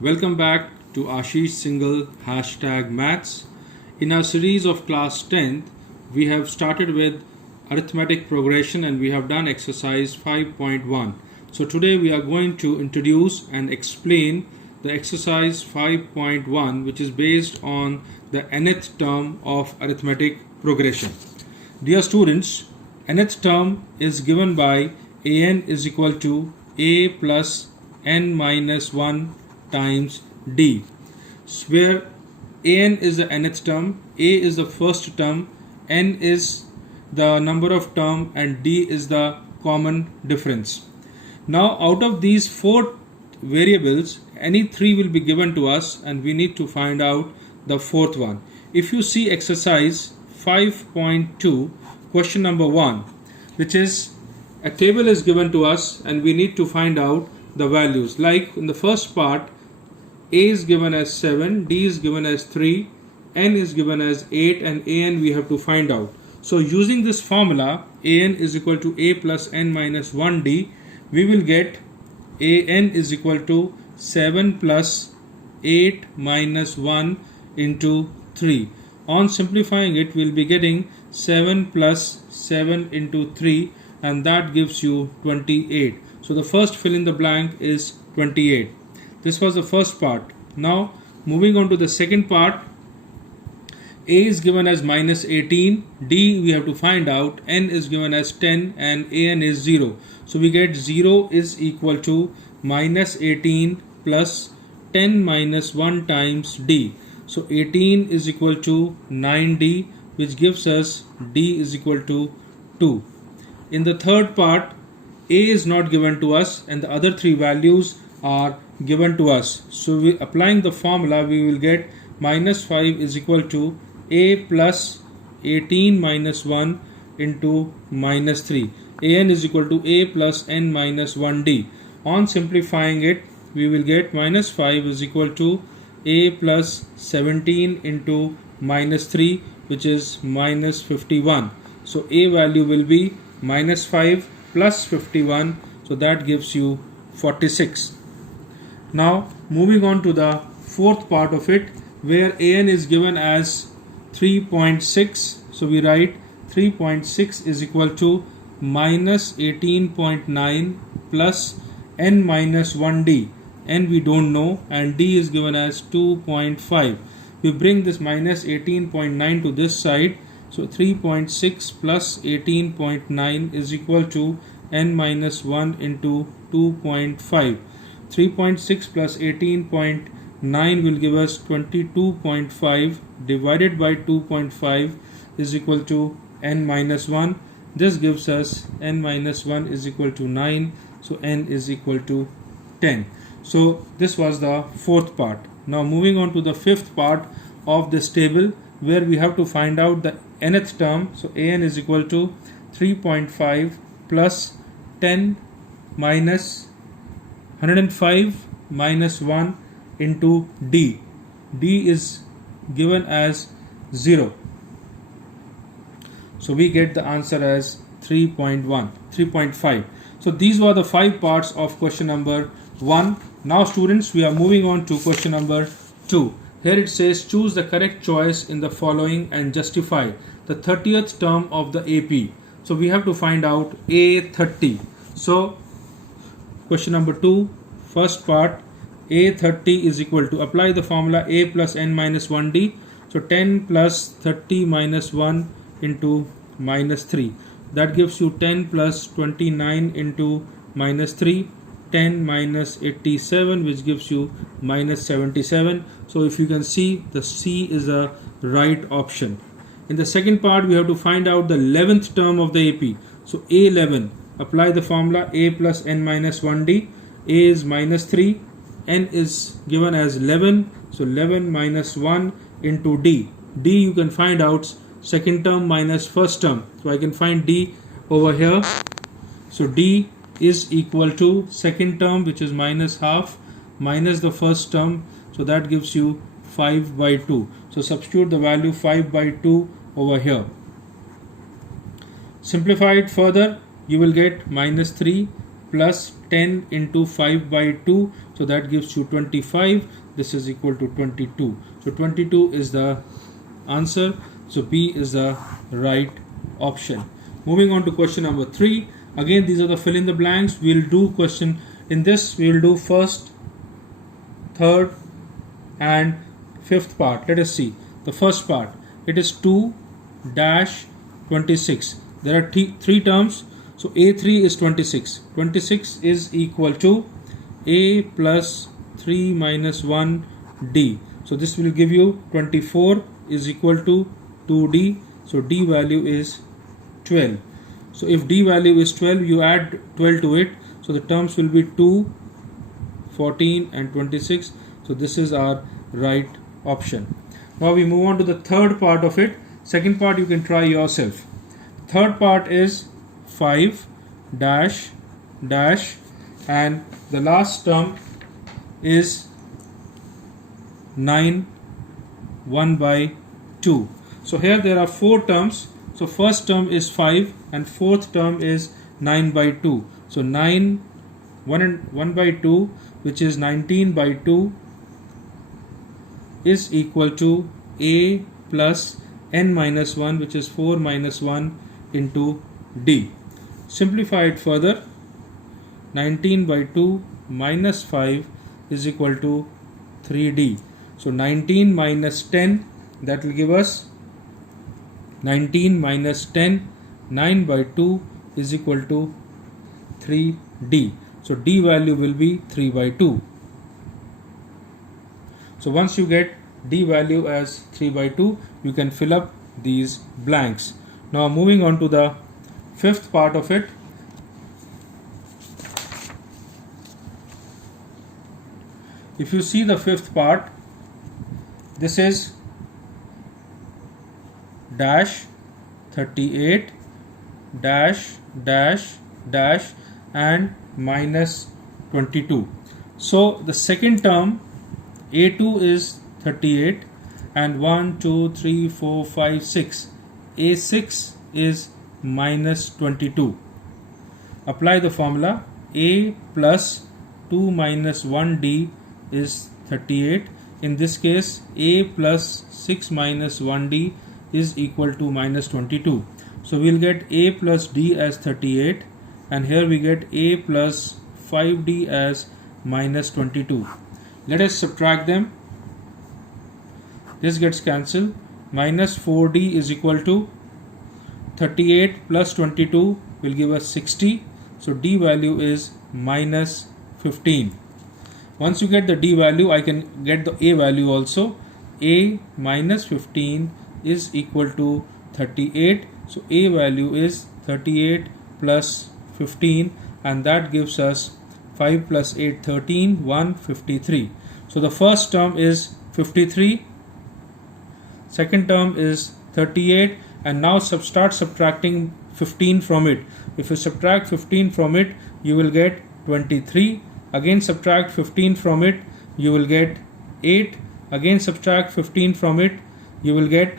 Welcome back to ASHISH Single #Maths. In our series of class 10th, we have started with arithmetic progression and we have done exercise 5.1. So today we are going to introduce and explain the exercise 5.1, which is based on the nth term of arithmetic progression. Dear students, nth term is given by an is equal to a plus n minus 1 times d, where an is the nth term, a is the first term, n is the number of term and d is the common difference. Now out of these four variables, any three will be given to us and we need to find out the fourth one. If you see exercise 5.2, question number 1, which is a table is given to us and we need to find out the values. Like in the first part, a is given as 7, d is given as 3, n is given as 8 and an we have to find out. So using this formula, an is equal to a plus n minus 1d, we will get an is equal to 7 plus 8 minus 1 into 3. On simplifying it, we will be getting 7 plus 7 into 3 and that gives you 28. So the first fill in the blank is 28. This was the first part. Now moving on to the second part, a is given as minus 18, d we have to find out, n is given as 10 and an is 0. So we get 0 is equal to minus 18 plus 10 minus 1 times d. So 18 is equal to 9d, which gives us d is equal to 2. In the third part, a is not given to us and the other three values are given to us. So applying the formula, we will get minus 5 is equal to a plus 18 minus 1 into minus 3. An is equal to a plus n minus 1d. On simplifying it, we will get minus 5 is equal to a plus 17 into minus 3, which is minus 51. So a value will be minus 5 plus 51, so that gives you 46. Now moving on to the fourth part of it, where an is given as 3.6. So we write 3.6 is equal to minus 18.9 plus n minus 1d. n we don't know and d is given as 2.5. We bring this minus 18.9 to this side. So 3.6 plus 18.9 is equal to n minus 1 into 2.5. 3.6 plus 18.9 will give us 22.5 divided by 2.5 is equal to n minus 1. This gives us n minus 1 is equal to 9. So n is equal to 10. So this was the fourth part. Now moving on to the fifth part of this table, where we have to find out the nth term. So an is equal to 3.5 plus 10 minus 105 minus 1 into d. d is given as 0. So we get the answer as 3.5. So these were the 5 parts of question number 1. Now students, we are moving on to question number 2. Here it says choose the correct choice in the following and justify the 30th term of the AP. So we have to find out A30. So question number 2, first part, A30 is equal to, apply the formula a plus n minus 1d. So 10 plus 30 minus 1 into minus 3. That gives you 10 plus 29 into minus 3. 10 minus 87, which gives you minus 77. So if you can see, the C is a right option. In the second part, we have to find out the 11th term of the AP. So A11, apply the formula a plus n minus 1d. A is minus 3, n is given as 11. So 11 minus 1 into d. D you can find out second term minus first term. So I can find d over here. So d is equal to second term, which is minus half, minus the first term, so that gives you 5 by 2. So substitute the value 5 by 2 over here. Simplify it further, you will get minus 3 plus 10 into 5 by 2, so that gives you 25. This is equal to 22. So 22 is the answer. So B is the right option. Moving on to question number 3. Again, these are the fill in the blanks. We'll do question in this. We will do first, third and fifth part. Let us see the first part. It is 2 dash 26. There are three terms. So A3 is 26. 26 is equal to A plus 3 minus 1 D. So this will give you 24 is equal to 2D. So D value is 12. So if D value is 12, you add 12 to it. So the terms will be 2, 14 and 26. So this is our right option. Now we move on to the third part of it. Second part you can try yourself. Third part is 5 dash dash and the last term is 9 1 by 2. So here there are 4 terms. So first term is 5 and fourth term is 9 by 2. So 9 1 and 1 by 2, which is 19 by 2, is equal to A plus n minus 1, which is 4 minus 1 into D. Simplify it further. 19 by 2 minus 5 is equal to 3D. So 19 minus 10, that will give us 19 minus 10, 9 by 2 is equal to 3D. So D value will be 3 by 2. So once you get D value as 3 by 2, you can fill up these blanks. Now moving on to the fifth part of it. If you see the fifth part, this is dash 38 dash dash dash and minus 22. So the second term A2 is 38 and 1 2 3 4 5 6. A6 is minus 22. Apply the formula. A plus 2 minus 1D is 38. In this case, A plus 6 minus 1D is equal to minus 22. So we'll get A plus D as 38 and here we get A plus 5D as minus 22. Let us subtract them. This gets cancelled. Minus 4D is equal to 38 plus 22 will give us 60. So D value is minus 15. Once you get the D value, I can get the A value also. A minus 15 is equal to 38. So A value is 38 plus 15 and that gives us 5 plus 8 13, 153. So the first term is 53, second term is 38 and now start subtracting 15 from it. If you subtract 15 from it, you will get 23. Again subtract 15 from it, you will get 8. Again subtract 15 from it, you will get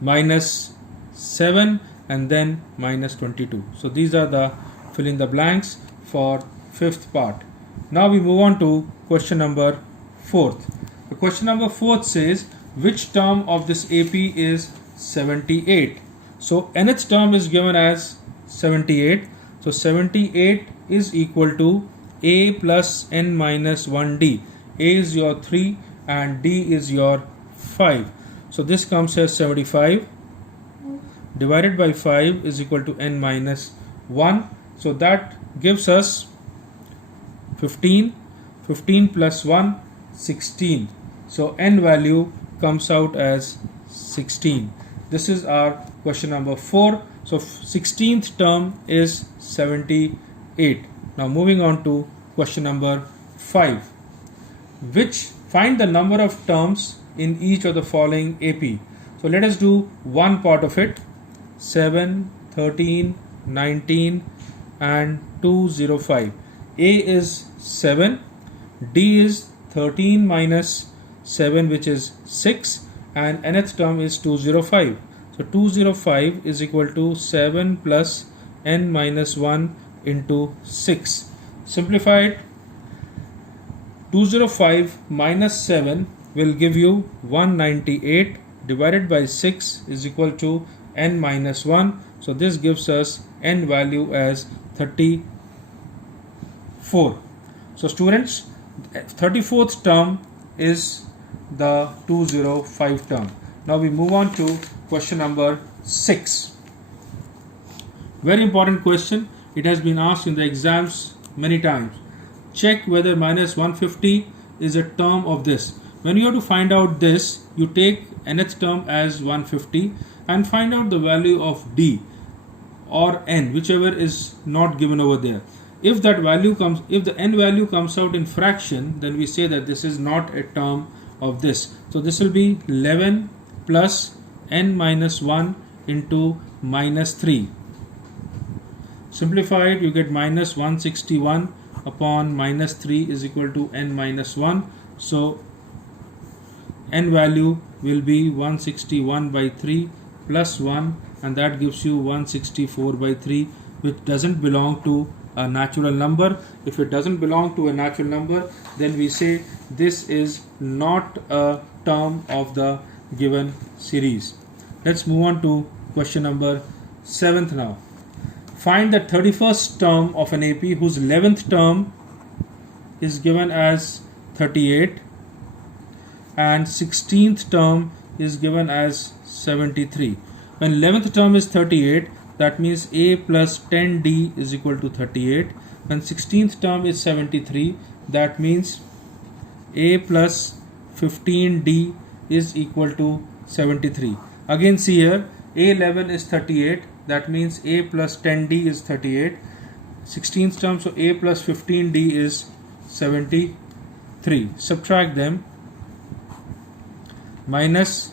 minus 7 and then minus 22. So these are the fill in the blanks for fifth part. Now we move on to question number 4th. The question number 4th says which term of this AP is 78. So nth term is given as 78. So 78 is equal to A plus n minus 1D. A is your 3 and D is your 5. So this comes as 75 divided by 5 is equal to n minus 1. So that gives us 15. 15 plus 1, 16. So n value comes out as 16. This is our question number 4. So 16th term is 78. Now moving on to question number 5. Find the number of terms in each of the following AP. So let us do one part of it. 7, 13, 19 and 205. A is 7, D is 13 minus 7 which is 6 and nth term is 205. So 205 is equal to 7 plus n minus 1 into 6. Simplify it. 205 minus 7 will give you 198 divided by 6 is equal to n minus 1. So this gives us n value as 34. So students, 34th term is the 205 term. Now we move on to question number 6. Very important question. It has been asked in the exams many times. Check whether minus 150 is a term of this. When you have to find out this, you take nth term as 150 and find out the value of d or n, whichever is not given over there. If that value comes, if the n value comes out in fraction, then we say that this is not a term of this. So this will be 11 plus n minus 1 into minus 3. Simplify it, you get minus 161 upon minus 3 is equal to n minus 1. So n value will be 161 by 3 plus 1, and that gives you 164 by 3, which doesn't belong to a natural number. If it doesn't belong to a natural number, then we say this is not a term of the given series. Let's move on to question number 7th now. Find the 31st term of an AP whose 11th term is given as 38 and 16th term is given as 73. When 11th term is 38, that means a plus 10d is equal to 38. When 16th term is 73, that means a plus 15d is equal to 73. Again see here, a11 is 38, that means a plus 10d is 38. 16th term, so a plus 15d is 73. Subtract them. Minus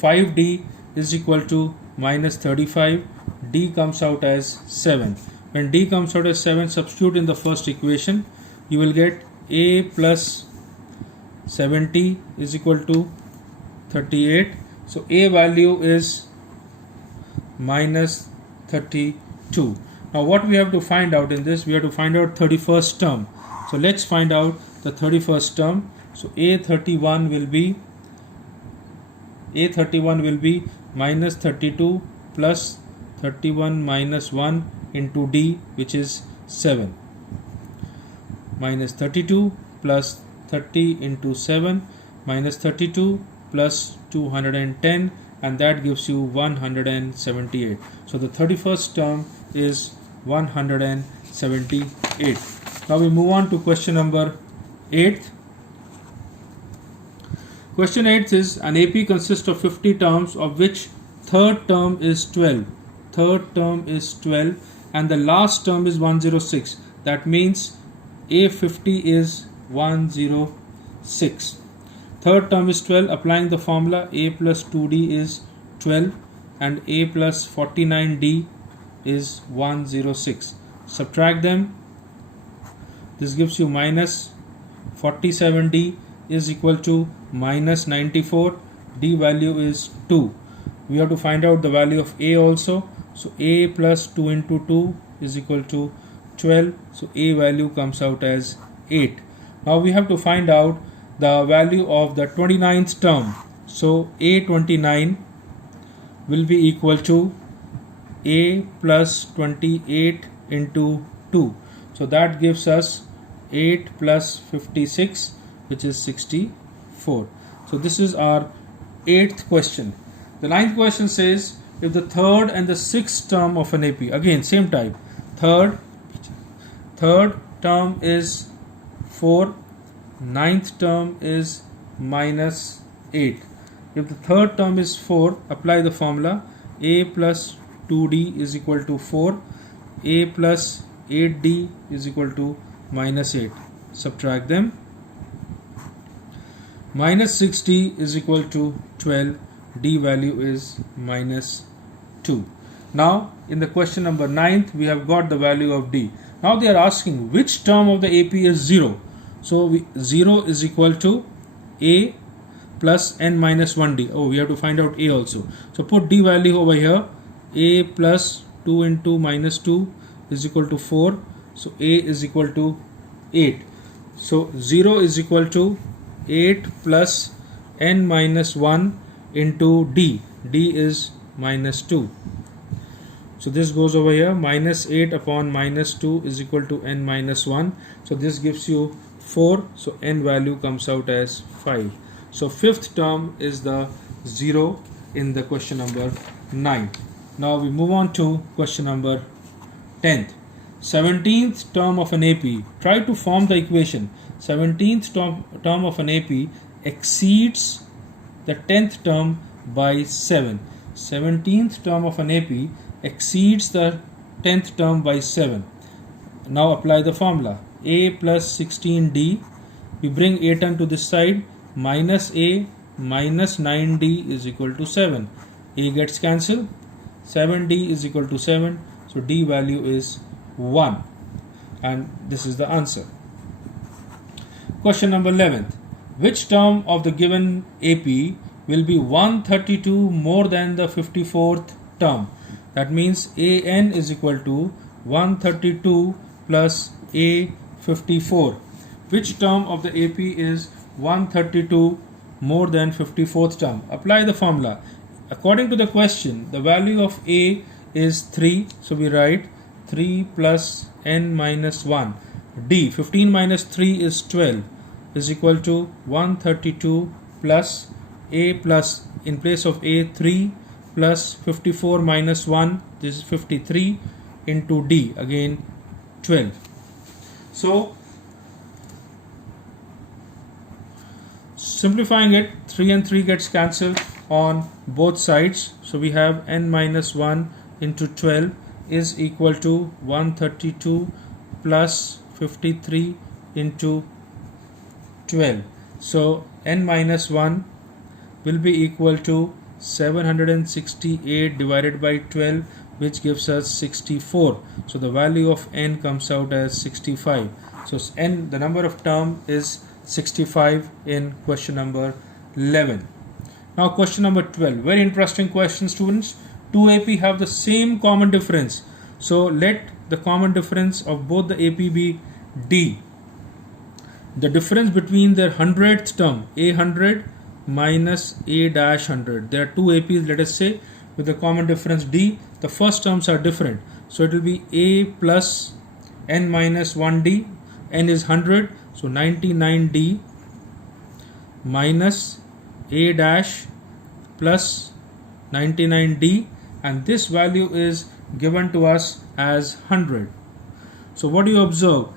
5d is equal to minus 35. D comes out as 7. When D comes out as 7, substitute in the first equation. You will get a plus 70 is equal to 38. So a value is minus 32. Now what we have to find out in this, we have to find out 31st term. So let's find out the 31st term. So a31 will be minus 32 plus 31 minus 1 into d, which is 7. Minus 32 plus 30 into 7 minus 32 plus 210, and that gives you 178. So the 31st term is 178. Now we move on to question number 8. Question 8 is an AP consists of 50 terms, of which third term is 12. Third term is 12 and the last term is 106. That means A50 is 106. Third term is 12. Applying the formula, A plus 2D is 12 and A plus 49D is 106. Subtract them. This gives you minus 47D is equal to minus 94. D value is 2. We have to find out the value of A also. So A plus 2 into 2 is equal to 12. So A value comes out as 8. Now we have to find out the value of the 29th term. So A29 will be equal to A plus 28 into 2. So that gives us 8 plus 56, which is 64. So this is our 8th question. The 9th question says, if the third and the 6th term of an AP, again same type, third term is 4, 9th term is minus 8. If the third term is 4, apply the formula, A plus 2D is equal to 4, A plus 8D is equal to minus 8. Subtract them. Minus 6D is equal to 12. D value is minus 2. Now in the question number 9th, we have got the value of D. Now they are asking which term of the AP is 0. So 0 is equal to A plus n minus 1D. Oh, we have to find out A also. So put D value over here. A plus 2 into minus 2 is equal to 4. So A is equal to 8. So 0 is equal to 8 plus n minus 1 into D. D is minus 2. So this goes over here, minus 8 upon minus 2 is equal to n minus 1. So this gives you 4. So n value comes out as 5. So fifth term is the 0 in the question number 9. Now we move on to question number 10th. 17th term of an AP. Try to form the equation. 17th term of an AP exceeds the 10th term by 7. 17th term of an AP exceeds the 10th term by 7. Now apply the formula. A plus 16D. We bring a term to this side. Minus A minus 9D is equal to 7. A gets cancelled. 7D is equal to 7. So D value is 1. And this is the answer. Question number 11th. Which term of the given AP will be 132 more than the 54th term? That means AN is equal to 132 plus A54. Which term of the AP is 132 more than 54th term? Apply the formula. According to the question, the value of A is 3. So we write 3 plus n minus 1. D, 15 minus 3 is 12, is equal to 132 plus A plus, in place of A, 3 plus 54 minus 1, this is 53, into D, again 12. So simplifying it, 3 and 3 gets cancelled on both sides. So we have n minus 1 into 12 is equal to 132 plus 53 into 12. So n minus 1 will be equal to 768 divided by 12, which gives us 64. So the value of n comes out as 65. So n, the number of term is 65 in question number 11. Now question number 12. Very interesting question, students. Two AP have the same common difference. So let the common difference of both the AP be D. The difference between their 100th term, A100 minus A dash 100. There are two APs, let us say, with the common difference D. The first terms are different. So it will be A plus n minus 1D. N is 100. So 99D minus A dash plus 99D. And this value is given to us as 100. So what do you observe?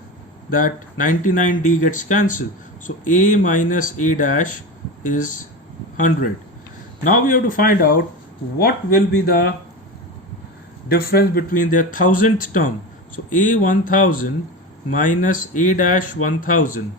That 99D gets cancelled. So A minus A dash is 100. Now we have to find out what will be the difference between their 1000th term. So A 1000 minus A dash 1000.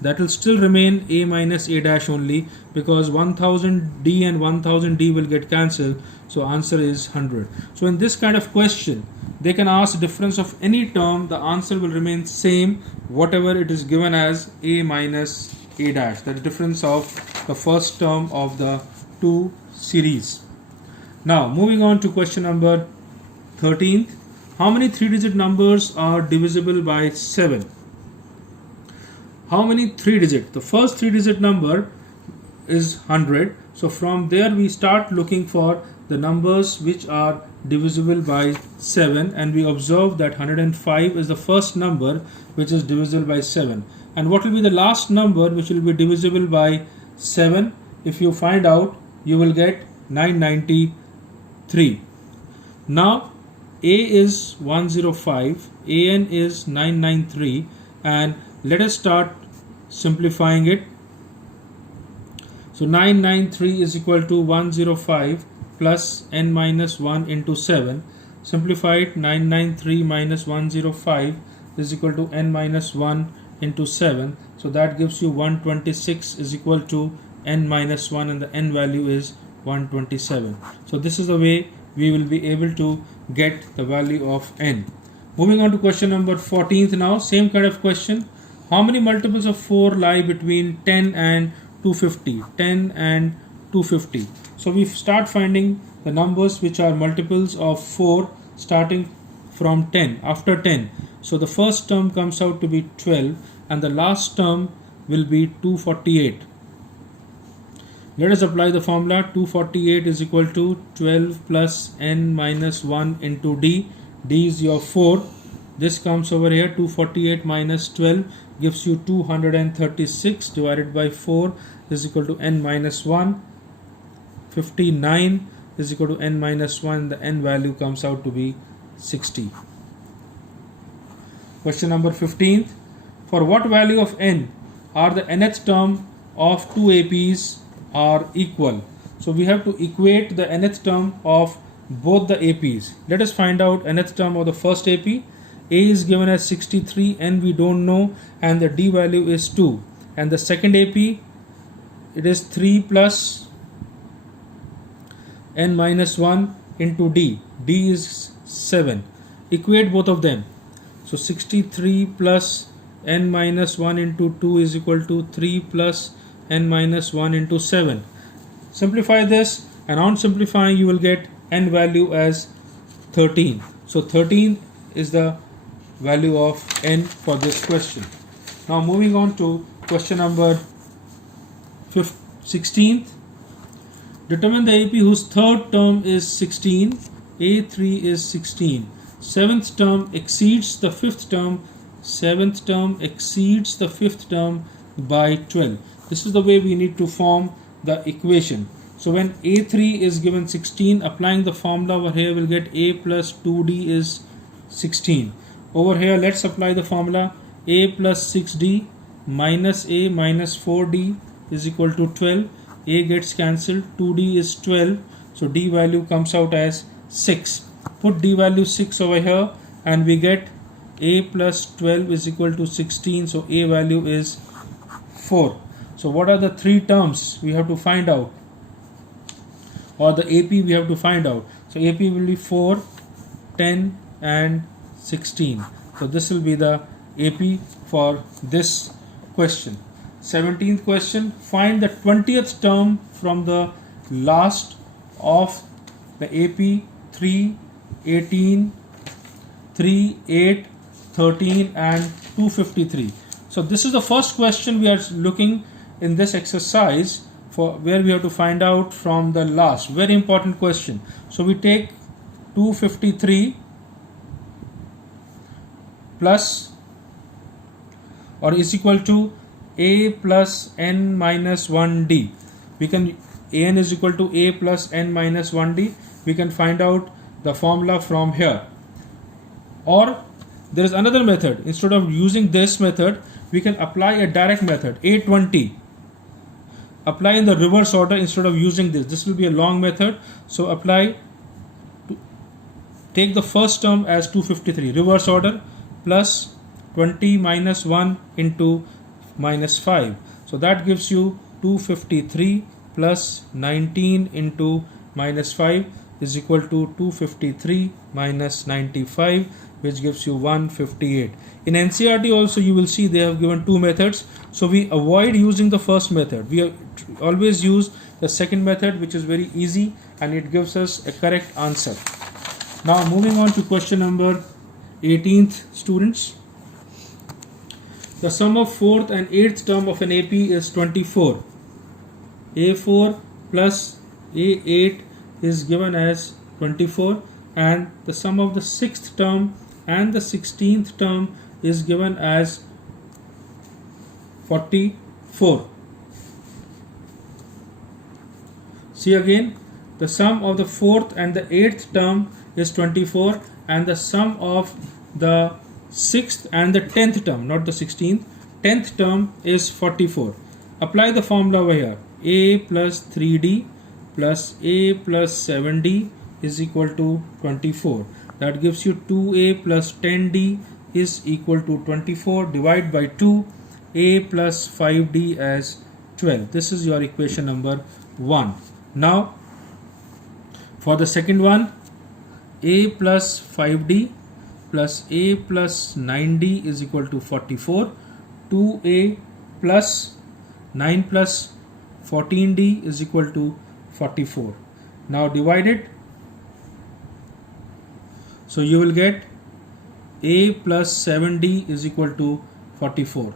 That will still remain A minus A dash only, because 1000D and 1000D will get cancelled. So answer is 100. So in this kind of question, they can ask difference of any term. The answer will remain same, whatever it is given as A minus A dash. That is difference of the first term of the two series. Now moving on to question number 13th. How many 3-digit numbers are divisible by 7? How many 3-digit? The first 3-digit number is 100. So from there we start looking for the numbers which are divisible by 7, and we observe that 105 is the first number which is divisible by 7. And what will be the last number which will be divisible by 7? If you find out, you will get 993. Now A is 105, AN is 993, and let us start simplifying it. So 993 is equal to 105 plus n minus 1 into 7. Simplify it. 993 minus 105 is equal to n minus 1 into 7. So that gives you 126 is equal to n minus 1, and the n value is 127. So this is the way we will be able to get the value of n. Moving on to question number 14th now. Same kind of question. How many multiples of 4 lie between 10 and 250? 10 and 250. So we start finding the numbers which are multiples of 4 starting from 10. After 10, So the first term comes out to be 12 and the last term will be 248. Let us apply the formula. 248 is equal to 12 plus n minus 1 into d. D is your 4. This comes over here. 248 minus 12 gives you 236 divided by 4 is equal to n minus 1. 59 is equal to n minus 1. The n value comes out to be 60. Question number 15. For what value of n are the nth term of two APs are equal? So we have to equate the nth term of both the APs. Let us find out nth term of the first AP. A is given as 63, n we don't know, and the d value is 2. And the second AP, it is 3 plus n minus 1 into d. D is 7. Equate both of them. So 63 plus n minus 1 into 2 is equal to 3 plus n minus 1 into 7. Simplify this, and on simplifying you will get n value as 13. So 13 is the value of n for this question. Now moving on to question number 16th. Determine the AP whose third term is 16. A3 is 16. Seventh term exceeds the fifth term. Seventh term exceeds the fifth term by 12. This is the way we need to form the equation. So when A3 is given 16, applying the formula over here will get A plus 2D is 16. Over here let's apply the formula. A plus 6D minus A minus 4D is equal to 12. A gets cancelled, 2D is 12, so D value comes out as 6. Put D value 6 over here and we get A plus 12 is equal to 16, so A value is 4. So what are the three terms we have to find out, or the AP we have to find out? So AP will be 4, 10 and 16. So this will be the AP for this question. 17th question. Find the 20th term from the last of the AP 3, 18, 3, 8, 13 and 253. So this is the first question we are looking in this exercise, for where we have to find out from the last. Very important question. So we take 253 plus or is equal to A plus n minus 1D. We can, an is equal to A plus n minus 1D. We can find out the formula from here. Or there is another method. Instead of using this method, we can apply a direct method, A20. Apply in the reverse order instead of using this. This will be a long method. So apply, take the first term as 253, reverse order, plus 20 minus 1 into minus 5. So that gives you 253 plus 19 into minus 5 is equal to 253 minus 95, which gives you 158. In NCERT also you will see they have given two methods. So we avoid using the first method. We always use the second method, which is very easy and it gives us a correct answer. Now moving on to question number 18th, students. The sum of 4th and 8th term of an AP is 24. A4 plus A8 is given as 24, and the sum of the 6th term and the 16th term is given as 44. See again, the sum of the 4th and the 8th term is 24, and the sum of the 6th and the 10th term, not the 16th, 10th term is 44. Apply the formula over here. A plus 3D plus A plus 7D is equal to 24. That gives you 2A plus 10D is equal to 24. Divide by 2, A plus 5D as 12. This is your equation number 1. Now for the second one, A plus 5D plus A plus 9D is equal to 44. 2A plus 9 plus 14D is equal to 44. Now divide it. So you will get A plus 7D is equal to 44.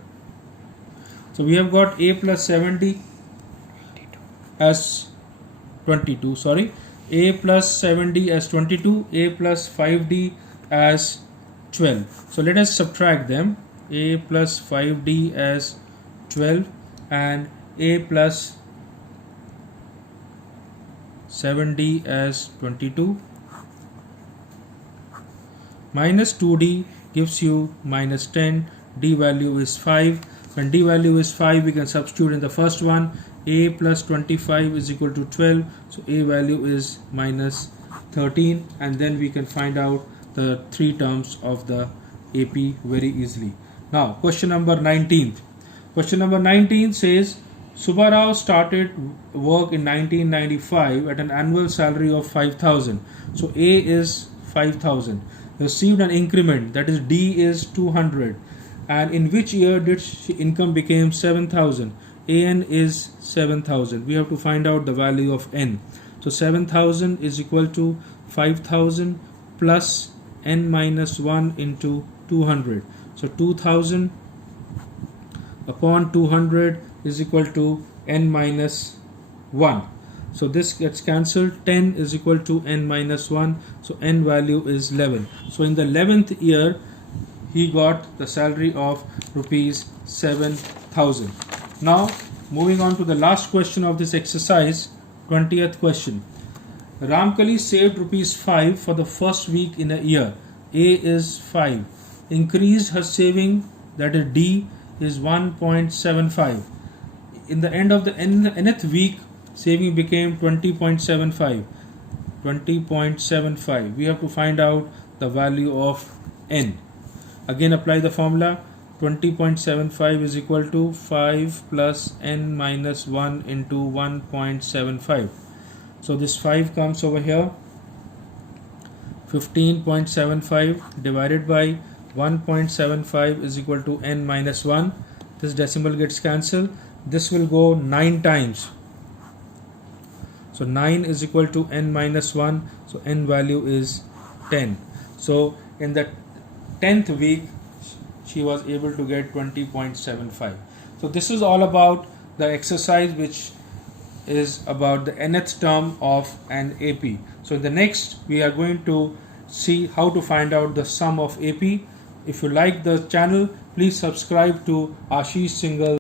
So we have got A plus 7D as 22, sorry, A plus 7D as 22, A plus 5D as 12. So let us subtract them. A plus 5D as 12 and A plus 7D as 22. Minus 2D gives you minus 10. D value is 5. When D value is 5, we can substitute in the first one. A plus 25 is equal to 12. So A value is minus 13. And then we can find out the three terms of the AP very easily. Now, question number 19. Question number 19 says, Subbarao started work in 1995 at an annual salary of 5,000. So A is 5,000. Received an increment, that is D is 200. And in which year did income became 7,000? AN is 7,000. We have to find out the value of N. So 7,000 is equal to 5,000 plus N minus 1 into 200. So 2,000 upon 200 is equal to N minus 1. So this gets cancelled. 10 is equal to N minus 1. So N value is 11. So in the 11th year, he got the salary of rupees 7,000. Now, moving on to the last question of this exercise, 20th question. Ramkali saved rupees 5 for the first week in a year. A is 5. Increased her saving, that is D, is 1.75. In the nth week, saving became 20.75. 20.75. We have to find out the value of N. Again, apply the formula. 20.75 is equal to 5 plus N minus 1 into 1.75. So this 5 comes over here. 15.75 divided by 1.75 is equal to N minus 1. This decimal gets cancelled. This will go 9 times. So 9 is equal to N minus 1. So N value is 10. So in the 10th week, she was able to get 20.75. So this is all about the exercise which is about the nth term of an AP. So in the next, we are going to see how to find out the sum of AP. If you like the channel, please subscribe to ASHISH SINGHAL.